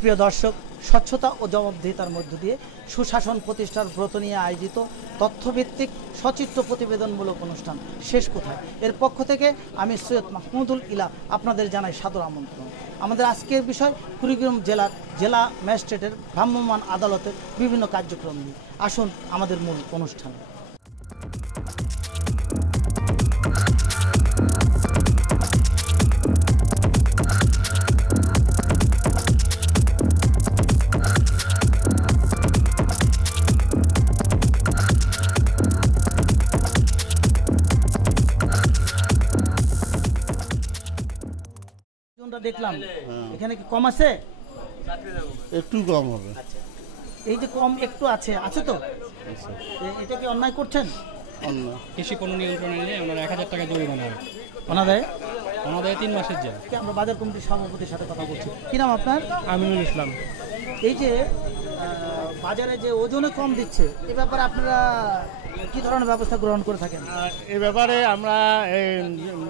সুপ্রিয় দর্শক, স্বচ্ছতা ও জবাবদিহিতার মধ্য দিয়ে সুশাসন প্রতিষ্ঠার ব্রত নিয়ে আয়োজিত তথ্যভিত্তিক সচিত্র প্রতিবেদনমূলক অনুষ্ঠান শেষ কোথায় এর পক্ষ থেকে আমি সৈয়দ মাহমুদুল ইলা আপনাদের জানাই সাদর আমন্ত্রণ। আমাদের আজকের বিষয় কুড়িগ্রাম জেলার জেলা ম্যাজিস্ট্রেটের ভ্রাম্যমাণ আদালতের বিভিন্ন কার্যক্রম নিয়ে। আসুন আমাদের মূল অনুষ্ঠানে। দেখলাম এখানে কি কম আছে? একটু কম হবে। এই যে কম একটু আছে তো এটা কি অন্যায় করছেন? কৃষি পণ্য নিয়ন্ত্রণ এনে আমরা 1000 টাকা জরিমানা হবে। অনাদায় 3 মাসের জেল। আমরা বাজার কমিটির সভাপতির সাথে কথা বলছি। কি নাম আপনার? আমিনুল ইসলাম। এই যে বাজারে যে ওজনে কম দিচ্ছে এ ব্যাপারে আপনারা কি ধরনের ব্যবস্থা গ্রহণ করে থাকেন? এই ব্যাপারে আমরা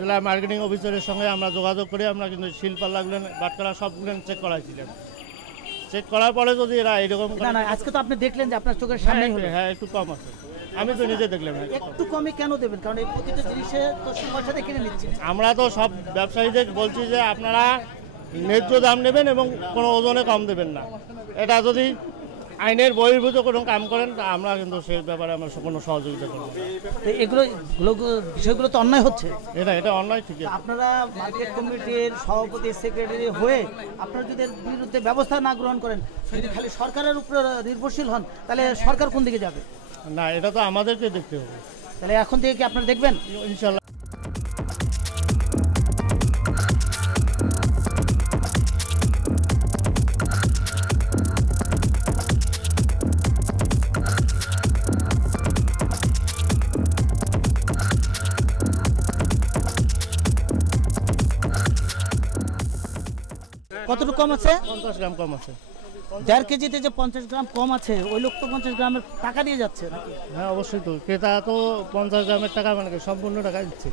জেলা মার্কেটিং অফিসারের সঙ্গে আমরা যোগাযোগ করে আমরা কিন্তু শিল্পাল্লাগুলো বাটখারা সবগুলো চেক করাইছিলাম। চেক করার পরে যদি এরা এরকম না আজকে তো আপনি দেখলেন যে আপনার চোখের সামনে হ্যাঁ একটু কম আছে। আমি তো নিজে দেখলাম একটু কমে কেন দেবেন? কারণ এই প্রতিটা জিনিসে তো পয়সাতে কিনে নিচ্ছে। আমরা তো সব ব্যবসায়ীদের বলছি যে আপনারা ন্যায্য দাম নেবেন এবং কোনো ওজনে কম দেবেন না। এটা যদি আইনের বহির্ভূত কোনো কাম করেন তা আমরা কিন্তু সেই ব্যাপারে আমরা কোনো সহযোগিতা করব। এগুলো বিষয়গুলো তো অন্যায় হচ্ছে। এটা অন্যায় ঠিক আছে। আপনারা মার্কেট কমিটির সভাপতি সেক্রেটারি হয়ে আপনারা যদি এর বিরুদ্ধে ব্যবস্থা না গ্রহণ করেন, যদি খালি সরকারের উপর নির্ভরশীল হন, তাহলে সরকার কোন দিকে যাবে? না, এটা তো আমাদেরকে দেখতে হবে। তাহলে এখন থেকে কি আপনারা দেখবেন? ইনশাল্লাহ। কতটুকু কম আছে? 50 গ্রাম কম আছে। 1.5 কেজিতে যে 50 গ্রাম কম আছে, ওই লোক তো 50 গ্রামের টাকা দিয়ে যাচ্ছে নাকি? হ্যাঁ অবশ্যই তো, ক্রেতা তো 50 গ্রামের টাকা মানে সম্পূর্ণ টাকা দিচ্ছে।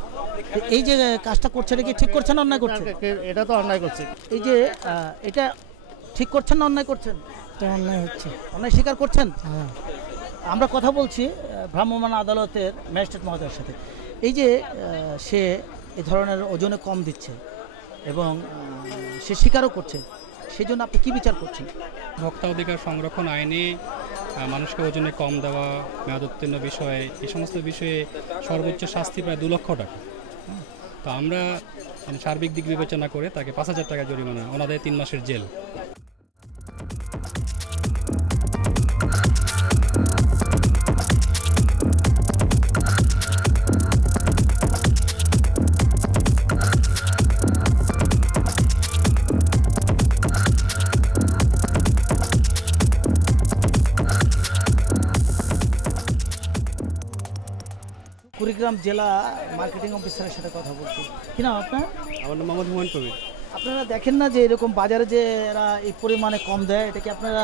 এই যে কাজটা করছে এটা কি ঠিক করছেন না অন্যায় করছেন? এটা তো অন্যায় করছে। এই যে এটা ঠিক করছেন না অন্যায় করছেন? অন্যায় হচ্ছে। অন্যায় স্বীকার করছেন? হ্যাঁ। আমরা কথা বলছি ভ্রাম্যমাণ আদালতের ম্যাজিস্ট্রেট মহোদয়ের সাথে। এই যে সে এ ধরনের ওজনে কম দিচ্ছে এবং সে স্বীকারও করছে, সেই জন্য আপনি কি বিচার করছেন? ভোক্তা অধিকার সংরক্ষণ আইনে মানুষকে ওজনে কম দেওয়া, মেয়াদোত্তীর্ণ বিষয়ে, এই সমস্ত বিষয়ে সর্বোচ্চ শাস্তি প্রায় 2 লক্ষ টাকা। তো আমরা সার্বিক দিক বিবেচনা করে তাকে 5000 টাকা জরিমানা, ওনাদের 3 মাসের জেল। কুড়িগ্রাম জেলা মার্কেটিং অফিসারের সাথে কথা বলছি। কি নাম আপনার? আমার নাম মোহাম্মদ হুমায়ুন কবির। আপনারা দেখেন না যে এরকম বাজারে যে এরা এই পরিমাণে কম দেয়, এটা কি আপনারা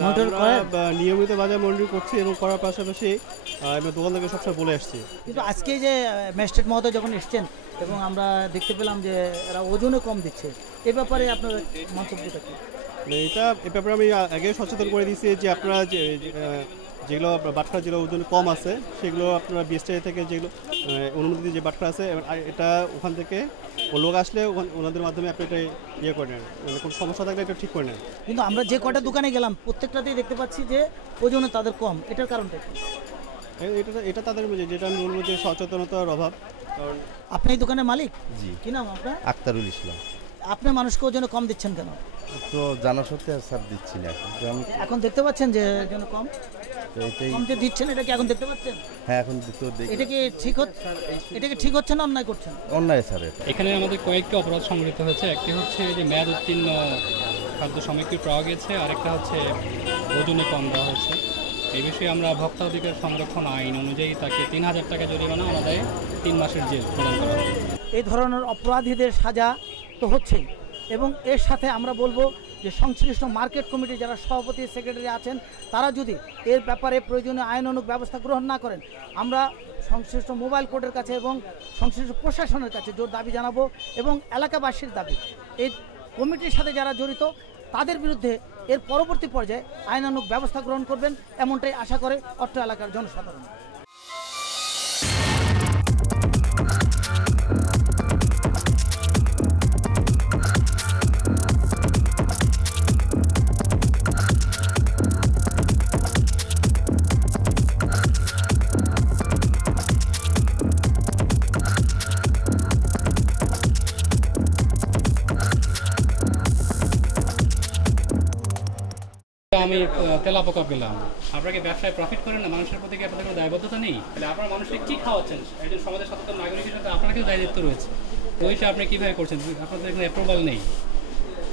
মনিটর করেন? নিয়মিত বাজার মনিটর করছি এবং করার পাশাপাশি আমরা দোকানদারকে সবসময় বলে আসছি। কিন্তু আজকে যে ম্যাজিস্ট্রেট মহোদয় যখন এসছেন এবং আমরা দেখতে পেলাম যে এরা ওজনে কম দিচ্ছে, এ ব্যাপারে আপনার মন্তব্যটা কি? এ ব্যাপারে আমি আগে সচেতন করে দিয়েছি যে আপনারা যেগুলো বাটখারা যেগুলো ওজন কম আছে সেগুলো আপনারা বিএসটিআই থেকে যেগুলো অনুমোদিত যে বাটখারা আছে এটা ওখান থেকে লোক আসলে ওনাদের মাধ্যমে আপনি এটা ইয়ে করে নেন, মানে কোনো সমস্যা থাকলে এটা ঠিক করে নেন। কিন্তু আমরা যে কটা দোকানে গেলাম প্রত্যেকটাতেই দেখতে পাচ্ছি যে ওজনে তাদের কম, এটার কারণটা কি? এটা তাদের যেটা আমি বলবো যে সচেতনতার অভাব। কারণ আপনি এই দোকানের মালিক? জি। কি নাম আপনার? আক্তারুল ইসলাম। আপনি মানুষকে ওজনে কম দিচ্ছেন কেন? তো জানা সত্ত্বে আর ছাড় দিচ্ছি না এখন দেখতে পাচ্ছেন যে ওজনে কম এটাই। কম যে দিচ্ছেন, এটা কি এখন দেখতে পাচ্ছেন? হ্যাঁ এখন তো দেখি এটা কি ঠিক হচ্ছে? এটা কি ঠিক হচ্ছে না অন্যায় করছেন? অন্যায় স্যার এটা। এখানে আমাদের কয়েকটি অপরাধ সংগঠিত হয়েছে। একটি হচ্ছে যে মেয়াদ উত্তীর্ণ খাদ্য সামগ্রী পাওয়া গেছে, আরেকটা হচ্ছে ওজনে কম দেওয়া হয়েছে। এই বিষয়ে আমরা ভোক্তা অধিকার সংরক্ষণ আইন অনুযায়ী তাকে 3000 টাকা জরিমানা, ওনাদের 3 মাসের জেল প্রদান করা হয়। এই ধরনের অপরাধীদের সাজা তো হচ্ছেই, এবং এর সাথে আমরা বলবো যে সংশ্লিষ্ট মার্কেট কমিটি যারা সভাপতি সেক্রেটারি আছেন তারা যদি এর ব্যাপারে প্রয়োজনীয় আইনানুগ ব্যবস্থা গ্রহণ না করেন, আমরা সংশ্লিষ্ট মোবাইল কোর্টের কাছে এবং সংশ্লিষ্ট প্রশাসনের কাছে জোর দাবি জানাবো এবং এলাকাবাসীর দাবি এই কমিটির সাথে যারা জড়িত তাদের বিরুদ্ধে এর পরবর্তী পর্যায়ে আইনানুগ ব্যবস্থা গ্রহণ করবেন, এমনটাই আশা করে অত্র এলাকার জনসাধারণ। আমি তেলাপোকা পেলাম, আপনাকে ব্যবসায় প্রফিট করেন না, মানুষের প্রতি কি আপনাদের কোনো দায়বদ্ধতা নেই? তাহলে আপনার মানুষকে কি খাওয়াচ্ছেন? একজন সমাজের সচেতন নাগরিক হিসেবে আপনাকেও দায়িত্ব রয়েছে, তো ওইটা আপনি কীভাবে করছেন? আপনাদের এখানে অ্যাপ্রুভাল নেই।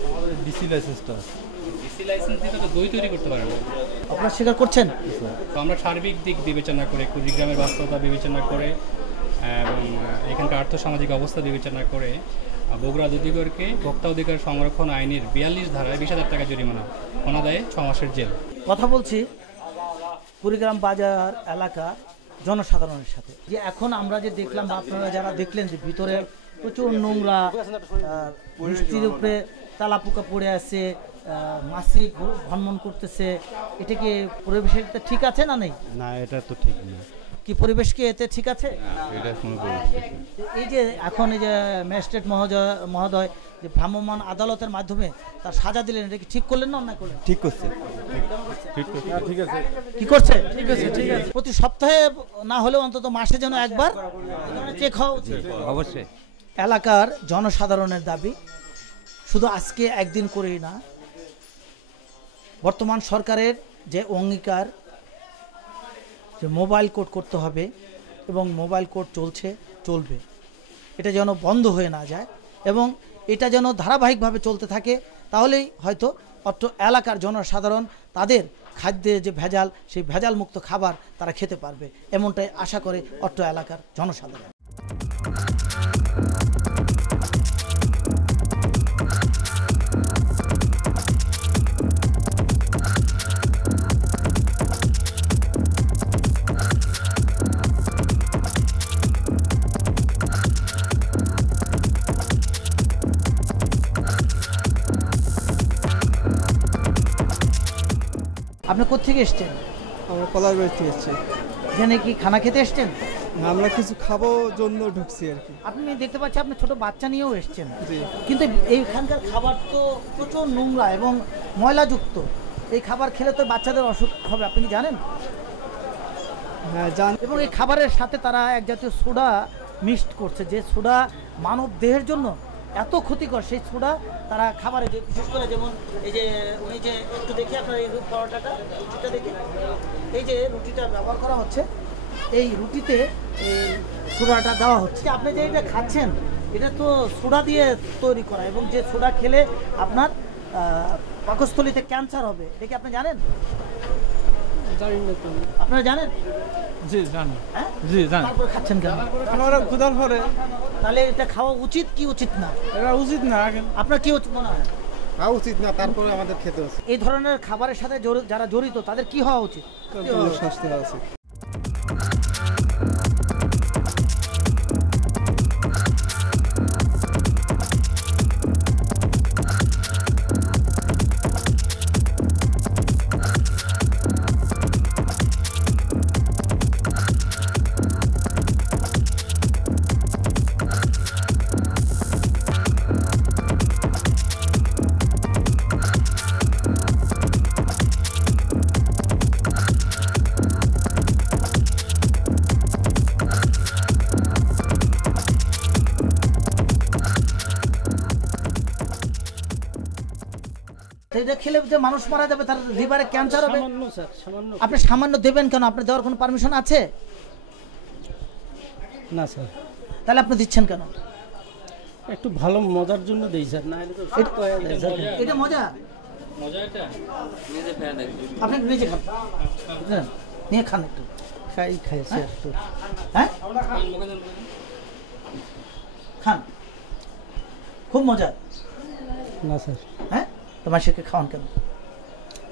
আমাদের ডিসি লাইসেন্সটা আছে। ডিসি লাইসেন্স দিয়ে তো দই তৈরি করতে পারেন না। আপনারা স্বীকার করছেন? তো আমরা সার্বিক দিক বিবেচনা করে, কুড়িগ্রামের বাস্তবতা বিবেচনা করে এবং এখানকার আর্থসামাজিক অবস্থা বিবেচনা করে বগুড়া দুদিগরকে ভোক্তা অধিকার সংরক্ষণ আইনের 42 ধারায় 20,000 টাকা জরিমানা, অনাদায়ে 6 মাসের জেল। কথা বলছি কুড়িগ্রাম বাজার এলাকা জনসাধারণের সাথে, যে এখন আমরা যে দেখলাম বা আপনারা যারা দেখলেন যে ভিতরে প্রচুর নোংরা, বৃষ্টির উপরে তালাপোকা পড়ে আছে, মাছি ভ্রমণ করতেছে, এটা কি পরিবেশের ঠিক আছে না নেই? না, এটা তো ঠিক না। কি পরিবেশ কি এতে ঠিক আছে? এটা কোনো এই যে এখন এই যে ম্যাজিস্ট্রেট মহোদয় যে ভ্রাম্যমাণ আদালতের মাধ্যমে তার সাজা দিলেন, এটা কি ঠিক করলেন না অন্যায় করলেন? ঠিক করছে, ঠিক করছে, ঠিক আছে। কি করছে? ঠিক আছে, ঠিক আছে। প্রতি সপ্তাহে না হলেও অন্তত মাসে যেন একবার চেক হওয়া উচিত। অবশ্যই। এলাকার জনসাধারণের দাবি শুধু আজকে একদিন করেই না, বর্তমান সরকারের যে অঙ্গীকার যে মোবাইল কোড করতে হবে এবং মোবাইল কোড চলবে, এটা যেন বন্ধ হয়ে না যায় এবং এটা যেন ধারাবাহিকভাবে চলতে থাকে, তাহলেই হয়তো অত্র এলাকার জনসাধারণ তাদের খাদ্যে যে ভেজাল, সেই ভেজাল মুক্ত খাবার তারা খেতে পারবে, এমনটাই আশা করে অত্র এলাকার জনসাধারণ। আপনি কোত্থেকে এসছেন? আমরা কলার বাড়ি থেকে এসেছি। এখানে কি খানা খেতে এসছেন? আমরা কিছু খাবো জন্য ঢুকছি আর কি। আপনি দেখতে পাচ্ছি আপনি ছোট বাচ্চা নিয়েও এসছেন, জি। কিন্তু এইখানকার খাবার তো প্রচুর নোংরা এবং ময়লাযুক্ত। এই খাবার খেলে তো বাচ্চাদের অসুখ হবে, আপনি কি জানেন? হ্যাঁ জান। এবং এই খাবারের সাথে তারা এক জাতীয় সোডা মিক্সড করছে, যে সোডা মানব দেহের জন্য এত ক্ষতিকর। সেই সোডা তারা খাবারে, যে বিশেষ করে যেমন এই যে উনি যে একটু দেখি আপনার এই পরোটাটা, রুটিটা দেখি, এই যে রুটিটা ব্যবহার করা হচ্ছে, এই রুটিতে এই সোডাটা দেওয়া হচ্ছে। আপনি যে এটা খাচ্ছেন এটা তো সোডা দিয়ে তৈরি করা, এবং যে সোডা খেলে আপনার পাকস্থলীতে ক্যান্সার হবে, এটা কি আপনি জানেন? জানি না তো। আপনারা জানেন? জি জানি। হ্যাঁ, জি জানি। তারপর খাচ্ছেন কেন? আমরা ক্ষুধার পরে। তাহলে এটা খাওয়া উচিত কি উচিত না? এটা উচিত না। আপনার কি মনে হয়? খাওয়া উচিত না, তারপরে আমাদের খেতে হচ্ছে। এই ধরনের খাবারের সাথে যারা জড়িত তাদের কি হওয়া উচিত? শাস্তি হওয়া উচিত। এটা খেলে যে মানুষ মারা যাবে, তার লিভারে ক্যান্সার হবে। আপনি সামান্য দেবেন কেন? আপনি দেওয়ার কোনো পারমিশন আছে? না স্যার, তাহলে আপনি দিচ্ছেন কেন? একটু ভালো মজার জন্য দেই স্যার, না হলে তো এটা মজা। আপনি নিজে খান, বুঝলেন? নিয়ে খান একটু। খাইছি একটু। হ্যাঁ, খান, খুব মজা। না স্যার, হ্যাঁ, তোমার সেকে খাওয়ান কেন?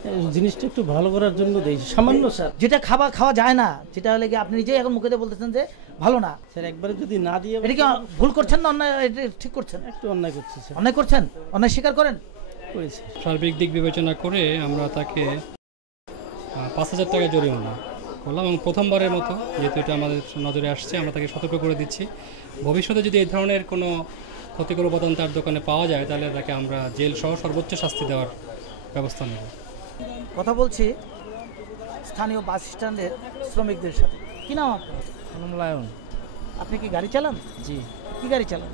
এই জিনিসটা একটু ভালো করার জন্য দেই, সামান্য স্যার। যেটা খাওয়া যায় না, যেটা হলে কি আপনি নিজেই এখন মুখে দিয়ে বলতেছেন যে ভালো না। স্যার একবারে যদি না দিয়ে, এটা কি ভুল করছেন না অন্যায়? এটা ঠিক করছেন? একটু অন্যায় করছি স্যার। অন্যায় করছেন, অন্যায় স্বীকার করেন। করেছে। সার্বিক দিক বিবেচনা করে আমরা তাকে 5,000 টাকা জরিমানা করলাম এবং প্রথমবারের মতো যেহেতু এটা আমাদের নজরে আসছে আমরা তাকে সতর্ক করে দিচ্ছি ভবিষ্যতে যদি এই ধরনের কোনো ক্ষতিকর উপাদান তার দোকানে পাওয়া যায় তাহলে তাকে আমরা জেল সহ সর্বোচ্চ শাস্তি দেওয়ার ব্যবস্থা নেব। কথা বলছি স্থানীয় বাস স্ট্যান্ডের শ্রমিকদের সাথে। কি নাম আপনার? লায়ন। আপনি কি গাড়ি চালান? জি, কি গাড়ি চালান?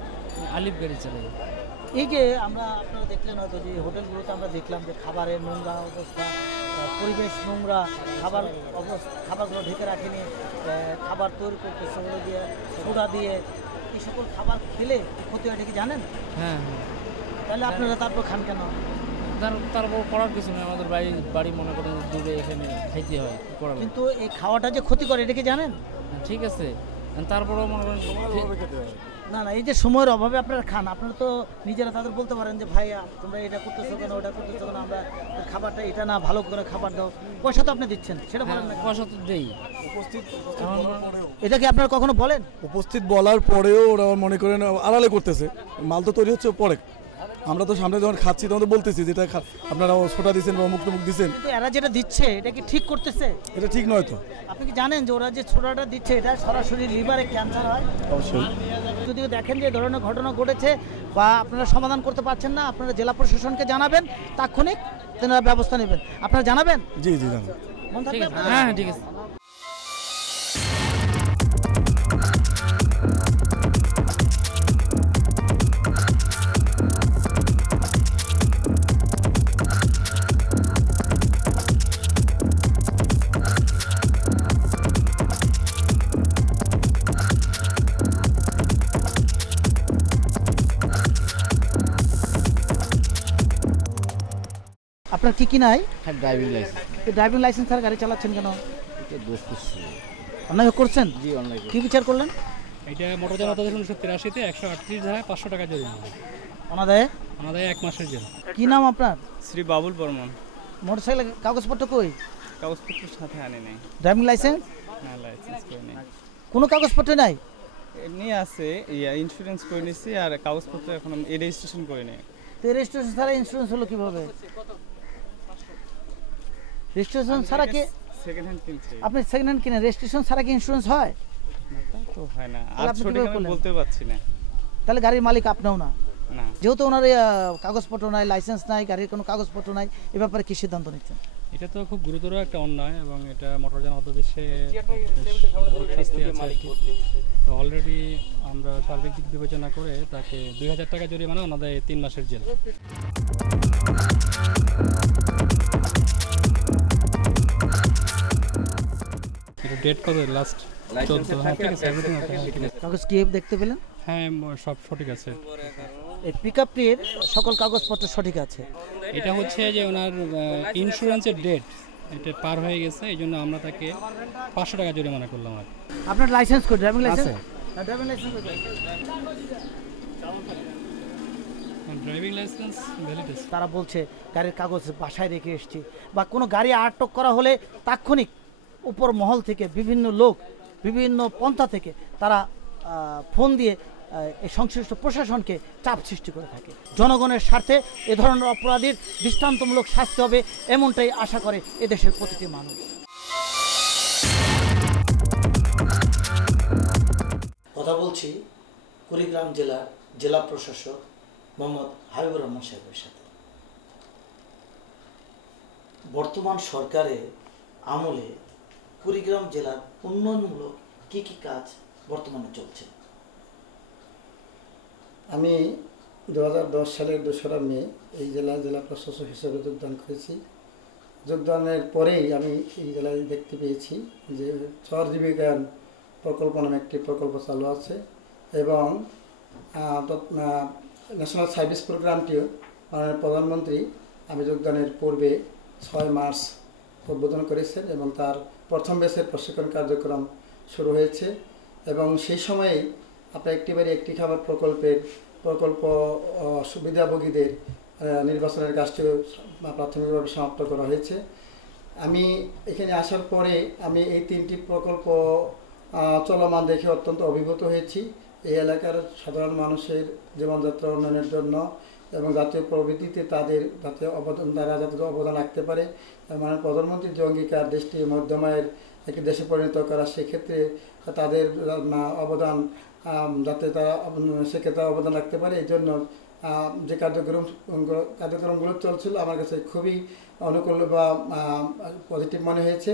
আলিফ গাড়ি চালাই। এই যে আপনারা দেখলেন হয়তো যে হোটেলগুলোতে আমরা দেখলাম যে খাবারের নোংরা অবস্থা, পরিবেশ নোংরা, খাবারগুলো ঢেকে রাখেনি, খাবার তৈরি করতে সেগুলো দিয়ে সোডা দিয়ে এই সকল খাবার খেলে ক্ষতি হয়, এটা কি জানেন? হ্যাঁ, তাহলে আপনারা তারপর খান কেন? তারপর করার কিছু নেই, আমাদের বাড়ি মনে করেন দূরে, এখানে খাইতে হয়, কি করা যাবে? কিন্তু এই খাওয়াটা যে ক্ষতি করে এটা কি জানেন? ঠিক আছে, তারপরেও মনে করেন না না, এই যে সময়ের অভাবে আপনারা খান, আপনারা তো নিজেরা তাদের বলতে পারেন যে ভাইয়া তোমরা এটা করতেছো কেন, ওটা করতেছো কেন, আমরা খাবারটা এটা না ভালো করে খাবার দাও, পয়সা তো আপনি দিচ্ছেন, সেটা বলেন না? পয়সা তো দেই। এটা কি আপনারা কখনো বলেন? উপস্থিত বলার পরেও ওরা মনে করেন আড়ালে করতেছে, মাল তো তৈরি হচ্ছে পরে, আমরা তো সামনে যখন খাচ্ছি তখন তো বলতেছি যেটা আপনারা সোটা দিচ্ছেন বা মুখ দিচ্ছেন, কিন্তু এরা যেটা দিচ্ছে এটা কি ঠিক করতেছে? এটা ঠিক নয় তো। আপনি কি জানেন যে ওরা যে ছোটাটা দিচ্ছে এটা সরাসরি লিভারে ক্যান্সার হয়? অবশ্যই। যদিও দেখেন যে এই ধরনের ঘটনা ঘটেছে বা আপনারা সমাধান করতে পারছেন না, আপনারা জেলা প্রশাসনকে জানাবেন, তাৎক্ষণিক তেনারা ব্যবস্থা নেবেন। আপনারা জানাবেন? জি জি জানেন। মন থাকবে আপনাদের? হ্যাঁ, ঠিক আছে। আপনার কি কি নাই? হ্যাঁ, ড্রাইভিং লাইসেন্স। ড্রাইভিং লাইসেন্স ছাড়া গাড়ি চালাচ্ছেন কেন? এটা দোষ করছি। অন্যায় করছেন? জি, অনলাইন। কি বিচার করলেন? এটা মোটরযান অধ্যাদেশ 1983-তে 138 ধারায় 500 টাকা জরিমানা, অনাদায়ে? আমাদের 1 মাসের জেল। কি নাম আপনার? শ্রী বাবুল বর্মন। মোটরসাইকেল কাগজপত্র কই? কাগজপত্র সাথে আনি নাই। Driving licence? না, লাইসেন্স করে নেই। কোনো কাগজপত্র নাই? এমনি আছে, ইন্স্যুরেন্স করে নিছি আর কাগজপত্র এখন রেজিস্ট্রেশন করে নেই। তো রেজিস্ট্রেশন ছাড়া ইন্স্যুরেন্স হলো কিভাবে? রেজিস্ট্রেশন ছাড়া কি সেকেন্ড হ্যান্ড কিনছি। আপনি সেকেন্ড হ্যান্ড কিনেন, রেজিস্ট্রেশন ছাড়া কি ইন্স্যুরেন্স হয়? তা তো হয় না, তাহলে আর আপনি সঠিক কিভাবে আমি করলেন? বলতে পারছি না। তাহলে গাড়ির মালিক আপনিও না, না, যেহেতু ওনার কাগজপত্র নাই, লাইসেন্স নাই, গাড়ির কোনো কাগজপত্র নাই, এ ব্যাপারে কি সিদ্ধান্ত নিচ্ছেন? এটা তো খুব গুরুতর একটা অন্যায় এবং এটা মোটরযান অধ্যাদেশে শাস্তি আছে আর কি। তো অলরেডি আমরা সার্বিক দিক বিবেচনা করে তাকে 2,000 টাকা জরিমানা, ওনাদের 3 মাসের জেল। এটা ডেট কবে? লাস্ট 14। হ্যাঁ, ঠিক আছে, এভরিথিং ওকে। হ্যাঁ, ঠিক আছে। কাগজ কি দেখতে পেলেন? হ্যাঁ, সব সঠিক আছে। এই পিক আপটির সকল কাগজপত্র সঠিক আছে? এটা হচ্ছে যে ওনার ইন্স্যুরেন্সের ডেট এটা পার হয়ে গেছে, এই জন্য আমরা তাকে 500 টাকা জরিমানা করলাম। আর আপনার লাইসেন্স কই? Driving licence? ড্রাইভিং লাইসেন্স কই? ড্রাইভিং লাইসেন্স ভ্যালিড আছে। তারা বলছে গাড়ির কাগজ বাসায় রেখে এসেছি, বা কোনো গাড়ি আটক করা হলে তাৎক্ষণিক উপর মহল থেকে বিভিন্ন লোক বিভিন্ন পন্থা থেকে তারা ফোন দিয়ে এই সংশ্লিষ্ট প্রশাসনকে চাপ সৃষ্টি করে থাকে। জনগণের স্বার্থে এ ধরনের অপরাধীর দৃষ্টান্তমূলক শাস্তি হবে এমনটাই আশা করে এদেশের প্রতিটি মানুষ। কথা বলছি কুড়িগ্রাম জেলার জেলা প্রশাসক মোহাম্মদ হাবিবুর রহমান সাহেবের সাথে। বর্তমান সরকারের আমলে কুড়িগ্রাম জেলার উন্নয়নমূলক কি কি কাজ বর্তমানে চলছে? আমি 2010 সালের 2রা মে এই জেলা প্রশাসক হিসেবে যোগদান করেছি। যোগদানের পরেই আমি এই জেলায় দেখতে পেয়েছি যে শহর জীবিকায়ন প্রকল্প নামে একটি প্রকল্প চালু আছে এবং ন্যাশনাল সার্ভিস প্রোগ্রামটিও মাননীয় প্রধানমন্ত্রী আমি যোগদানের পূর্বে 6 মার্চ উদ্বোধন করেছেন এবং তার প্রথম ব্যাচের প্রশিক্ষণ কার্যক্রম শুরু হয়েছে এবং সেই সময়েই আপনার একটি বাড়ি একটি খাবার প্রকল্প সুবিধাভোগীদের নির্বাচনের কাজটিও প্রাথমিকভাবে সমাপ্ত করা হয়েছে। আমি এখানে আসার পরে আমি এই 3টি প্রকল্প চলমান দেখে অত্যন্ত অভিভূত হয়েছি। এই এলাকার সাধারণ মানুষের জীবনযাত্রা উন্নয়নের জন্য এবং জাতীয় প্রবৃদ্ধিতে তাদের যাতে অবদান রাখতে পারে। মানে প্রধানমন্ত্রীর যে অঙ্গীকার দেশটি মধ্যম আয়ের একটি দেশে পরিণত করা, সেক্ষেত্রে তাদের অবদান যাতে তারা সেক্ষেত্রে অবদান রাখতে পারে, এই জন্য যে কার্যক্রমগুলো চলছিল আমার কাছে খুবই অনুকূল বা পজিটিভ মনে হয়েছে।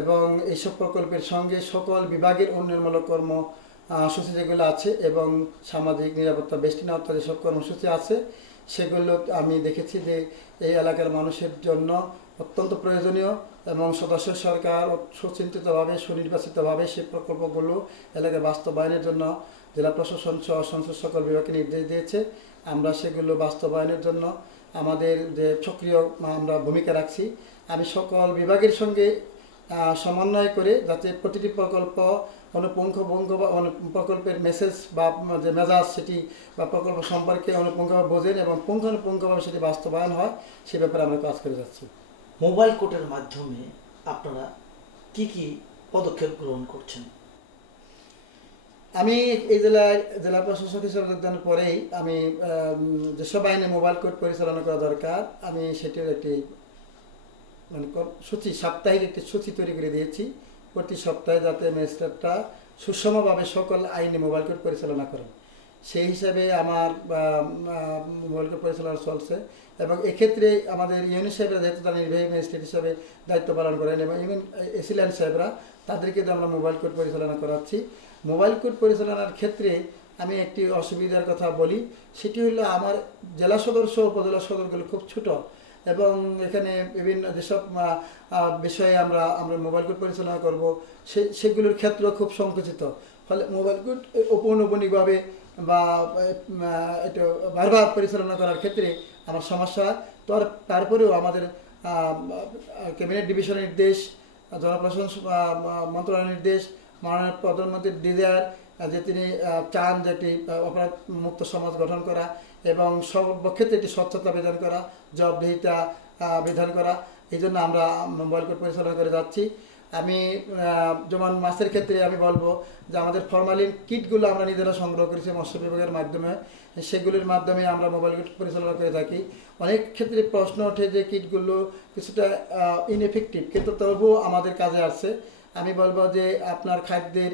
এবং এইসব প্রকল্পের সঙ্গে সকল বিভাগের উন্নয়নমূলক কর্মসূচি যেগুলো আছে এবং সামাজিক নিরাপত্তা বেষ্টিনী অর্থাৎ যেসব কর্মসূচি আছে সেগুলো আমি দেখেছি যে এই এলাকার মানুষের জন্য অত্যন্ত প্রয়োজনীয় এবং সদস্য সরকার সুচিন্তিতভাবে সুনির্বাচিতভাবে সেই প্রকল্পগুলো এলাকার বাস্তবায়নের জন্য জেলা প্রশাসন সহ সংশ্লিষ্ট সকল বিভাগকে নির্দেশ দিয়েছে। আমরা সেগুলো বাস্তবায়নের জন্য আমাদের যে সক্রিয় আমরা ভূমিকা রাখছি। আমি সকল বিভাগের সঙ্গে সমন্বয় করে যাতে প্রতিটি প্রকল্প অনুপুঙ্খানুপুঙ্খ বা প্রকল্পের মেসেজ বা যে মেজাজ সেটি বা প্রকল্প সম্পর্কে অনুপুঙ্খভাবে বোঝেন এবং পুঙ্খানুপুঙ্খভাবে সেটি বাস্তবায়ন হয়, সে ব্যাপারে আমরা কাজ করে যাচ্ছি। মোবাইল কোর্টের মাধ্যমে আপনারা কি কি পদক্ষেপ গ্রহণ করছেন? আমি এই জেলা প্রশাসক হিসেবে যোগদানের পরেই আমি যেসব আইনে মোবাইল কোর্ট পরিচালনা করা দরকার আমি সেটির একটি মানে সূচি, সাপ্তাহিক একটি সূচি তৈরি করে দিয়েছি। প্রতি সপ্তাহে যাতে ম্যাজিস্ট্রেটরা সুষমভাবে সকল আইনে মোবাইল কোর্ট পরিচালনা করেন, সেই হিসাবে আমার মোবাইল কোর্ট পরিচালনা চলছে। এবং এক্ষেত্রে আমাদের ইউনি সাহেবরা যেহেতু তারা নির্বাহী ম্যাজিস্ট্রেট হিসাবে দায়িত্ব পালন করেন এবং ইভেন এসিল্যান্ড সাহেবরা, তাদেরকে আমরা মোবাইল কোর্ট পরিচালনা করাচ্ছি। মোবাইল কোর্ট পরিচালনার ক্ষেত্রে আমি একটি অসুবিধার কথা বলি, সেটি হলো আমার জেলা সদর সহ উপজেলা সদরগুলো খুব ছোট এবং এখানে বিভিন্ন যেসব বিষয়ে আমরা মোবাইল কোর্ট পরিচালনা করব সেগুলোর ক্ষেত্র খুব সংকুচিত। ফলে মোবাইল কোর্ট উপনিভাবে বা এটা বারবার পরিচালনা করার ক্ষেত্রে আমার সমস্যা। তারপরেও আমাদের ক্যাবিনেট ডিভিশনের নির্দেশ, জনপ্রশাসন মন্ত্রণালয়ের নির্দেশ, মাননীয় প্রধানমন্ত্রীর ডিজায়ার যে তিনি চান যে একটি অপরাধ মুক্ত সমাজ গঠন করা এবং সর্বক্ষেত্রে একটি স্বচ্ছতা বিধান করা, জবাবদিহিতা বিধান করা, এই জন্য আমরা মোবাইল কোর্ট পরিচালনা করে যাচ্ছি। আমি যেমন মাছের ক্ষেত্রে আমি বলবো যে আমাদের ফরমালিন কিটগুলো আমরা নিজেরা সংগ্রহ করেছি মৎস্য বিভাগের মাধ্যমে, সেগুলির মাধ্যমে আমরা মোবাইল কোর্ট পরিচালনা করে থাকি। অনেক ক্ষেত্রে প্রশ্ন ওঠে যে কিটগুলো কিছুটা ইনএফেক্টিভ, কিন্তু তবুও আমাদের কাজে আসছে। আমি বলবো যে আপনার খাদ্যের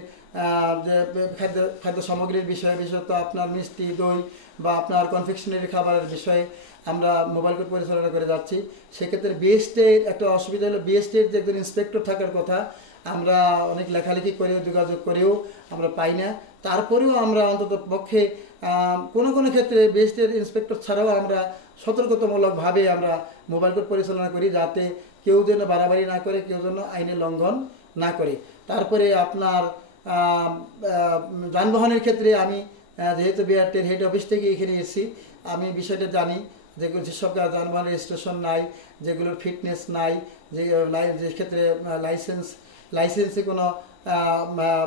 যে খাদ্য সামগ্রীর বিষয়ে, বিশেষত আপনার মিষ্টি, দই বা আপনার কনফেকশনারি খাবারের বিষয়ে আমরা মোবাইল কোর্ট পরিচালনা করে যাচ্ছি। সেক্ষেত্রে বিএসটির একটা অসুবিধা হলো, বিএসটির যে একজন ইন্সপেক্টর থাকার কথা, আমরা অনেক লেখালেখি করেও যোগাযোগ করেও আমরা পাই না। তারপরেও আমরা অন্তত পক্ষে কোনো ক্ষেত্রে বিএসটির ইন্সপেক্টর ছাড়াও আমরা সতর্কতামূলকভাবে আমরা মোবাইল কোর্ট পরিচালনা করি, যাতে কেউ যেন বাড়াবাড়ি না করে, কেউ যেন আইনের লঙ্ঘন না করে। তারপরে আপনার যানবাহনের ক্ষেত্রে আমি যেহেতু বিআরটির হেড অফিস থেকে এখানে এসেছি, আমি বিষয়টা জানি যেসব যানবাহন রেজিস্ট্রেশন নাই, যেগুলোর ফিটনেস নাই, যে ক্ষেত্রে লাইসেন্সে কোনো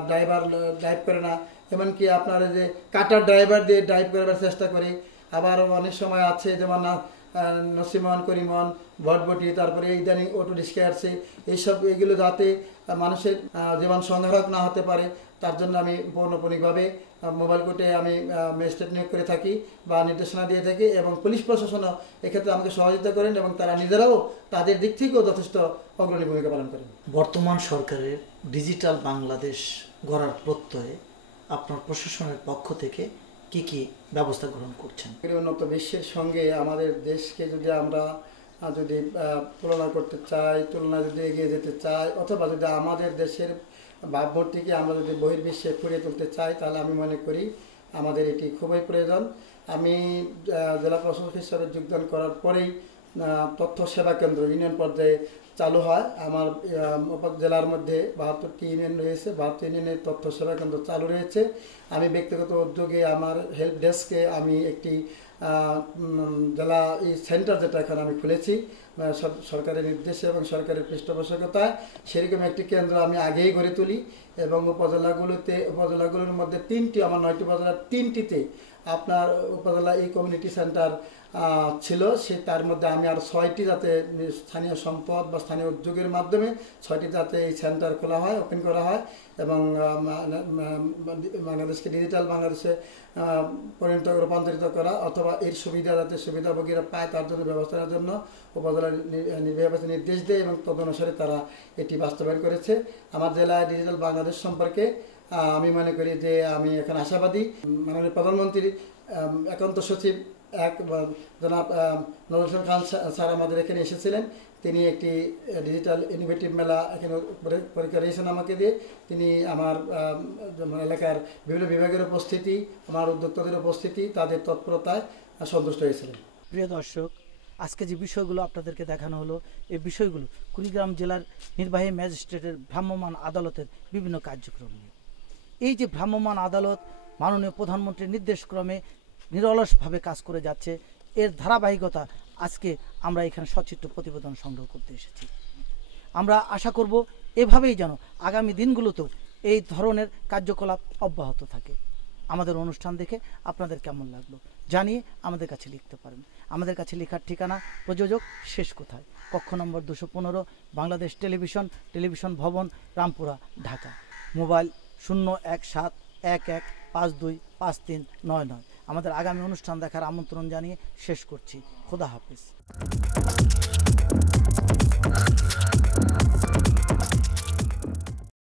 ড্রাইভার ড্রাইভ করে না, এমনকি আপনার যে কাটার ড্রাইভার দিয়ে ড্রাইভ করার চেষ্টা করে। আবার অনেক সময় আছে যেমন নসিমন, করিমন, ভটভটি, তারপরে ইদানিং অটো রিক্সা আসছে, এগুলো যাতে মানুষের জীবন সংহারক না হতে পারে, তার জন্য আমি পৌনঃপুনিকভাবে মোবাইল কোর্টে আমি ম্যাজিস্ট্রেট নিয়োগ করে থাকি বা নির্দেশনা দিয়ে থাকি এবং পুলিশ প্রশাসনও এক্ষেত্রে আমাকে সহযোগিতা করেন এবং তারা নিজেরাও তাদের দিক থেকেও যথেষ্ট অগ্রণী ভূমিকা পালন করেন। বর্তমান সরকারের ডিজিটাল বাংলাদেশ গড়ার প্রত্যয়ে আপনার প্রশাসনের পক্ষ থেকে কি কি ব্যবস্থা গ্রহণ করছেন? উন্নত বিশ্বের সঙ্গে আমাদের দেশকে যদি আমরা তুলনা করতে চাই, যদি এগিয়ে যেতে চাই, অথবা যদি আমাদের দেশের ভাবমূর্তিকে আমরা যদি বহির্বিশ্বে ফুরিয়ে তুলতে চাই, তাহলে আমি মনে করি আমাদের এটি খুবই প্রয়োজন। আমি জেলা প্রশাসক হিসাবে যোগদান করার পরেই তথ্য সেবা কেন্দ্র ইউনিয়ন পর্যায়ে চালু হয়। আমার জেলার মধ্যে 72টি ইউনিয়ন রয়েছে, 72 ইউনিয়নের তথ্য সেবা কেন্দ্র চালু রয়েছে। আমি ব্যক্তিগত উদ্যোগে আমার হেল্প ডেস্কে আমি একটি জেলা সেন্টার যেটা এখানে আমি খুলেছি সরকারের নির্দেশে এবং সরকারের পৃষ্ঠপোষকতায়, সেরকম একটি কেন্দ্র আমি আগেই গড়ে তুলি এবং উপজেলাগুলোর মধ্যে 3টি, আমার 9টি উপজেলার 3টিতে আপনার উপজেলা কমিউনিটি সেন্টার ছিল, তার মধ্যে আমি আর 6টি যাতে স্থানীয় সম্পদ বা স্থানীয় উদ্যোগের মাধ্যমে 6টি যাতে এই সেন্টার খোলা হয়, ওপেন করা হয় এবং বাংলাদেশকে ডিজিটাল বাংলাদেশে রূপান্তরিত করা অথবা এর সুবিধা যাতে সুবিধাভোগীরা পায় তার জন্য ব্যবস্থা নেওয়ার জন্য উপজেলা নির্বাহী নির্দেশ দেয় এবং তদনুসারে তারা এটি বাস্তবায়ন করেছে। আমার জেলায় ডিজিটাল বাংলাদেশ সম্পর্কে আমি মনে করি যে আমি এখন আশাবাদী। মাননীয় প্রধানমন্ত্রী একান্ত সচিব জনাব নজরুল খান স্যার আমাদের এখানে এসেছিলেন। তিনি একটি ডিজিটাল ইনোভেটিভ মেলা এখানে পরীক্ষা দিয়েছেন আমাকে দিয়ে। তিনি আমার এলাকার বিভিন্ন বিভাগের উপস্থিতি, আমার উদ্যোক্তাদের উপস্থিতি, তাদের তৎপরতায় সন্তুষ্ট হয়েছিলেন। প্রিয় দর্শক, আজকে যে বিষয়গুলো আপনাদেরকে দেখানো হলো, এই বিষয়গুলো কুড়িগ্রাম জেলার নির্বাহী ম্যাজিস্ট্রেটের ভ্রাম্যমাণ আদালতের বিভিন্ন কার্যক্রম নিয়ে। এই যে ভ্রাম্যমাণ আদালত মাননীয় প্রধানমন্ত্রীর নির্দেশক্রমে নিরলসভাবে কাজ করে যাচ্ছে, এর ধারাবাহিকতা আজকে আমরা এখানে সচিত্র প্রতিবেদন সংগ্রহ করতে এসেছি। আমরা আশা করব এভাবেই যেন আগামী দিনগুলোতেও এই ধরনের কার্যকলাপ অব্যাহত থাকে। আমাদের অনুষ্ঠান দেখে আপনাদের কেমন লাগলো জানিয়ে আমাদের কাছে লিখতে পারেন। আমাদের কাছে লেখার ঠিকানা প্রযোজক শেষ কোথায়, কক্ষ নম্বর 215, বাংলাদেশ টেলিভিশন ভবন, রামপুরা, ঢাকা। মোবাইল 01711525399। আমাদের আগামী অনুষ্ঠান দেখার আমন্ত্রণ জানিয়ে শেষ করছি। খোদা হাফেজ।